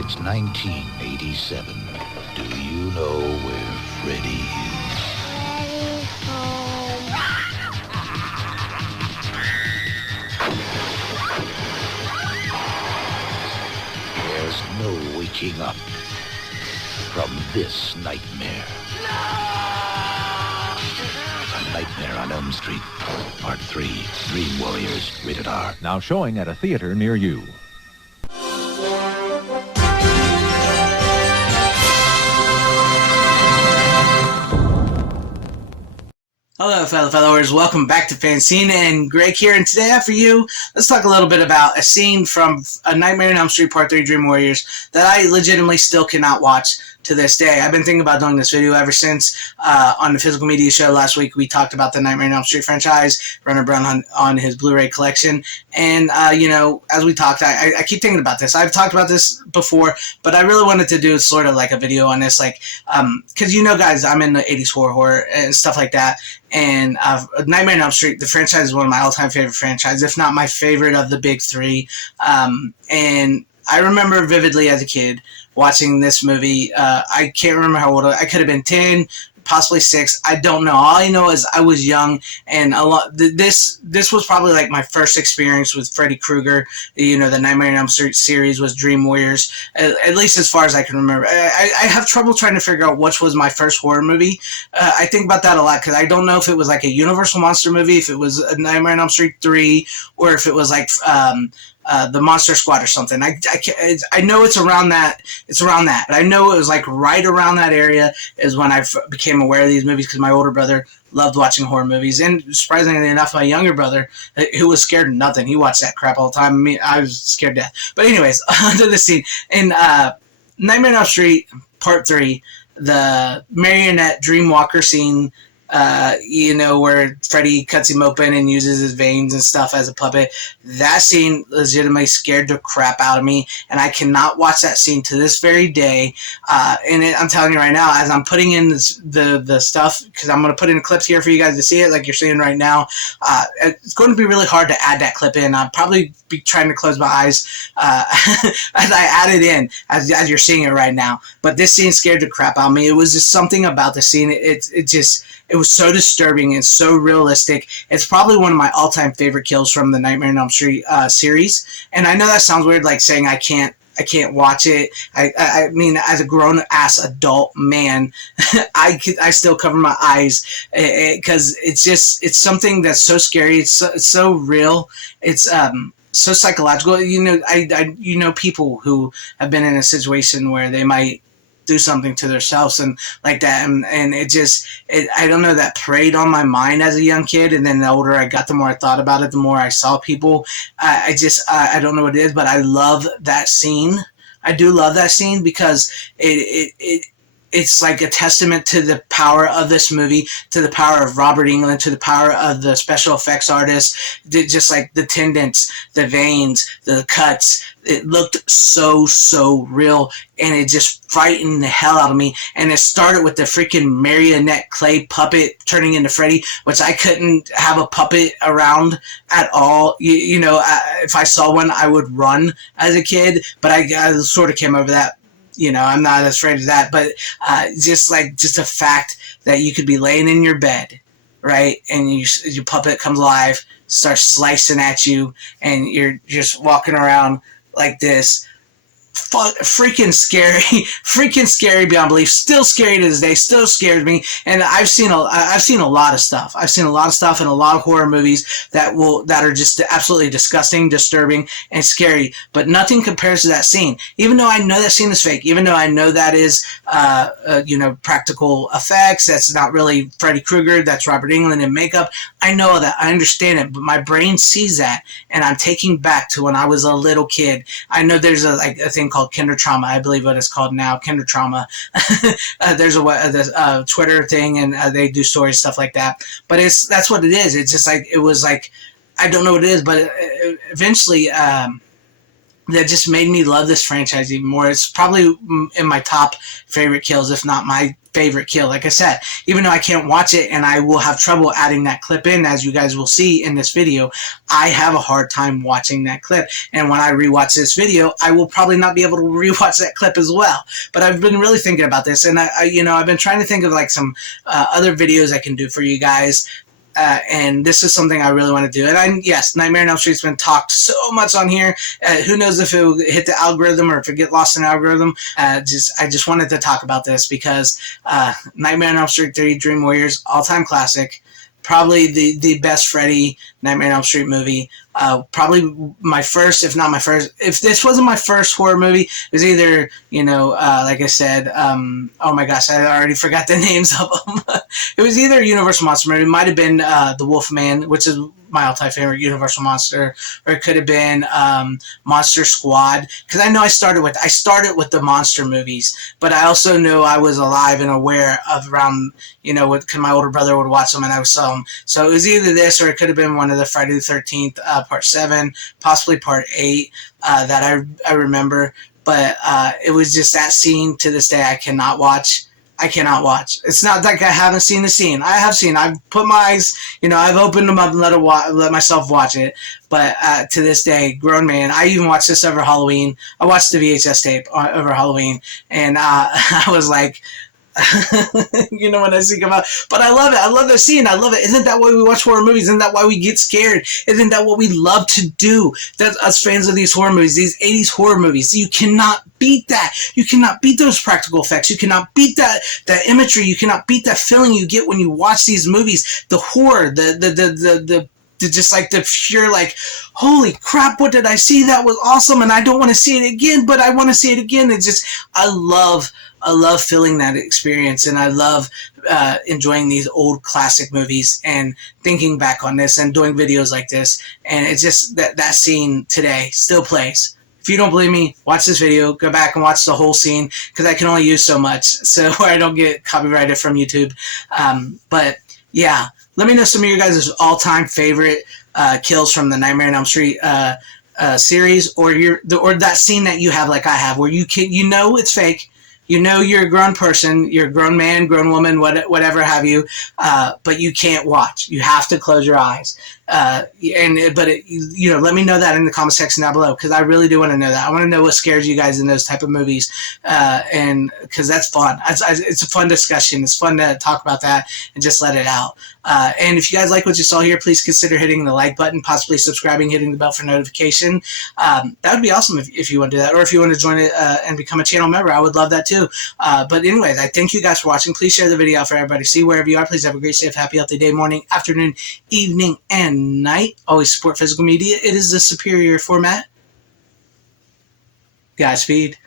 It's 1987. Do you know where Freddy is? There's no waking up from this nightmare. A Nightmare on Elm Street, Part 3, Dream Warriors, rated R. Now showing at a theater near you. Hello, fellow followers. Welcome back to FanZcene, and Greg here. And today, after you, let's talk a little bit about a scene from A Nightmare on Elm Street Part 3 Dream Warriors that I legitimately still cannot watch to this day. I've been thinking about doing this video ever since on the Physical Media Show last week. We talked about the Nightmare on Elm Street franchise, Runner Brown on his Blu-ray collection. And, you know, as we talked, I keep thinking about this. I've talked about this before, but I really wanted to do sort of like a video on this, like, because, you know, guys, I'm in the 80s horror and stuff like that. And Nightmare on Elm Street, the franchise, is one of my all-time favorite franchises, if not my favorite of the big three. And I remember vividly as a kid watching this movie. I can't remember how old I could have been 10, possibly 6. I don't know. All I know is I was young, and this was probably like my first experience with Freddy Krueger. You know, the Nightmare on Elm Street series was Dream Warriors, at least as far as I can remember. I have trouble trying to figure out which was my first horror movie. I think about that a lot because I don't know if it was like a Universal Monster movie, if it was a Nightmare on Elm Street 3, or if it was like the Monster Squad or something. I know it's around that. It's around that. But I know it was like right around that area is when I became aware of these movies because my older brother loved watching horror movies. And surprisingly enough, my younger brother, who was scared of nothing, he watched that crap all the time. I was scared to death. But anyways, onto the scene. In Nightmare on Elm Street Part 3, the marionette Dreamwalker scene, you know, where Freddy cuts him open and uses his veins and stuff as a puppet. That scene legitimately scared the crap out of me, and I cannot watch that scene to this very day. I'm telling you right now, as I'm putting in the stuff, because I'm going to put in clips here for you guys to see it, like you're seeing right now. It's going to be really hard to add that clip in. I'll probably be trying to close my eyes as I add it in, as you're seeing it right now. But this scene scared the crap out of me. It was just something about the scene. It was so disturbing and so realistic. It's probably one of my all-time favorite kills from the Nightmare on Elm Street series. And I know that sounds weird, like saying I can't watch it. I mean, as a grown-ass adult man, I still cover my eyes because it's something that's so scary. It's so real. It's so psychological. You know, you know people who have been in a situation where they might do something to themselves and like that, and I don't know, that preyed on my mind as a young kid, and then the older I got, the more I thought about it, the more I saw people. I don't know what it is, but I love that scene. I do love that scene because it's like a testament to the power of this movie, to the power of Robert Englund, to the power of the special effects artists, just like the tendons, the veins, the cuts. It looked so real, and it just frightened the hell out of me. And it started with the freaking marionette clay puppet turning into Freddy, which I couldn't have a puppet around at all. You know, if I saw one, I would run as a kid, but I sort of came over that. You know, I'm not as afraid of that, but just the fact that you could be laying in your bed, right, and your puppet comes alive, starts slicing at you, and you're just walking around like this. Freaking scary beyond belief. Still scary to this day. Still scares me. And I've seen a lot of stuff. I've seen a lot of stuff in a lot of horror movies that are just absolutely disgusting, disturbing, and scary. But nothing compares to that scene. Even though I know that scene is fake. Even though I know that is you know, practical effects. That's not really Freddy Krueger. That's Robert Englund in makeup. I know that. I understand it. But my brain sees that, and I'm taking back to when I was a little kid. I know there's a thing called kinder trauma. I believe what it's called now, kinder trauma. There's a Twitter thing, and they do stories, stuff like that. But that's what it is. It's just like, it was like, I don't know what it is, but eventually that just made me love this franchise even more. It's probably in my top favorite kills, if not my favorite kill. Like I said, even though I can't watch it and I will have trouble adding that clip in, as you guys will see in this video, I have a hard time watching that clip. And when I rewatch this video, I will probably not be able to rewatch that clip as well. But I've been really thinking about this, and I've been trying to think of like some other videos I can do for you guys. And this is something I really want to do. And yes, Nightmare on Elm Street's been talked so much on here. Who knows if it will hit the algorithm or if it get lost in the algorithm. I just wanted to talk about this because Nightmare on Elm Street 3 Dream Warriors, all-time classic. Probably the best Freddy Nightmare on Elm Street movie. Probably my first, if not my first. If this wasn't my first horror movie, it was either, like I said, oh my gosh, I already forgot the names of them. It was either a Universal Monster movie. It might have been The Wolfman, which is my all-time favorite Universal Monster, or it could have been Monster Squad. Because I know I started with the monster movies, but I also knew I was alive and aware of around, because my older brother would watch them and I saw them. So it was either this or it could have been one of the Friday the 13th, Part 7, possibly Part 8 that I remember. But it was just that scene to this day I cannot watch. It's not like I haven't seen the scene. I have seen. I've put my eyes, I've opened them up and let myself watch it. But to this day, grown man, I even watched this over Halloween. I watched the VHS tape over Halloween, and I was like, when I think about, but I love it. I love the scene. I love it. Isn't that why we watch horror movies? Isn't that why we get scared? Isn't that what we love to do? That's us fans of these horror movies, these 80s horror movies. You cannot beat that. You cannot beat those practical effects. You cannot beat that imagery. You cannot beat that feeling you get when you watch these movies. The horror, the just like the pure, like, holy crap, what did I see? That was awesome, and I don't want to see it again, but I want to see it again. It's just, I love feeling that experience, and I love enjoying these old classic movies and thinking back on this and doing videos like this. And it's just that scene today still plays. If you don't believe me, watch this video, go back and watch the whole scene, because I can only use so much, so I don't get copyrighted from YouTube. But yeah, let me know some of your guys' all-time favorite kills from the Nightmare on Elm Street series, or that scene that you have, like I have, where you know it's fake. You're a grown person, you're a grown man, grown woman, whatever have you, but you can't watch. You have to close your eyes. Let me know that in the comment section down below, because I really do want to know that. I want to know what scares you guys in those type of movies, and because that's fun. It's a fun discussion. It's fun to talk about that and just let it out. And if you guys like what you saw here, please consider hitting the like button, possibly subscribing, hitting the bell for notification. That would be awesome if you want to do that, or if you want to join it and become a channel member. I would love that too. But anyways, I thank you guys for watching. Please share the video out for everybody. See wherever you are. Please have a great, safe, happy, healthy day, morning, afternoon, evening, and night. Always support physical media. It is the superior format. Godspeed.